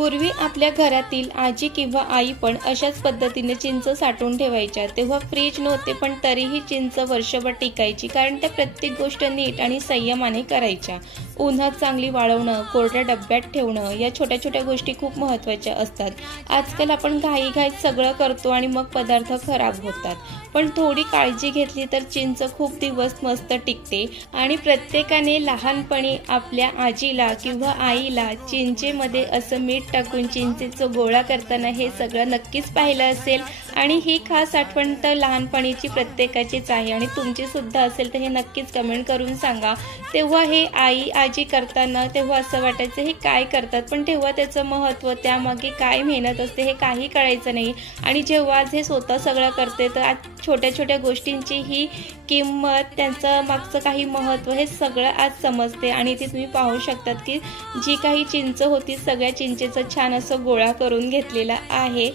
पूर्वी आपल्या घरातील आजी किंवा आई पण अशाच पद्धतीने चिंच साठवून ठेवायच्या। तेव्हा फ्रीज नव्हते पण तरीही चिंच वर्षभर टिकायची, कारण त्या प्रत्येक गोष्ट नीट आणि संयमाने करायच्या। उन्हात चांगली वाळवणं, कोरड्या डब्यात ठेवणं या छोट्या छोट्या गोष्टी खूप महत्त्वाच्या असतात। आजकाल आपण घाईघाईत सगळं करतो आणि मग पदार्थ खराब होतात, पण थोडी काळजी घेतली तर चिंच खूप दिवस मस्त टिकते। आणि प्रत्येकाने लहानपणी आपल्या आजीला किंवा आईला चिंचेमध्ये असं मीठ टाकून चिंचेचा गोळा करताना हे सगळं नक्कीच पाहिलं असेल। आणि ही खास आठवण तर लहानपणीची प्रत्येकाचीच आहे आणि तुमची सुद्धा असेल तर हे नक्कीच कमेंट करून सांगा। तेव्हा हे आई आजी करताना तेव्हा असं वाटायचं हे काय करतात, पण तेव्हा त्याचं महत्त्व, त्यामागे काय मेहनत असते हे काही कळायचं नाही। आणि जेव्हा आज हे स्वतः सगळं करते तर आज छोट्या छोट्या गोष्टींची ही किंमत, त्यांचं मागचं काही महत्त्व हे सगळं आज समजते। आणि ते तुम्ही पाहू शकतात की जी काही चिंच होती सगळ्या चिंचेचं छान असं गोळा करून घेतलेला आहे।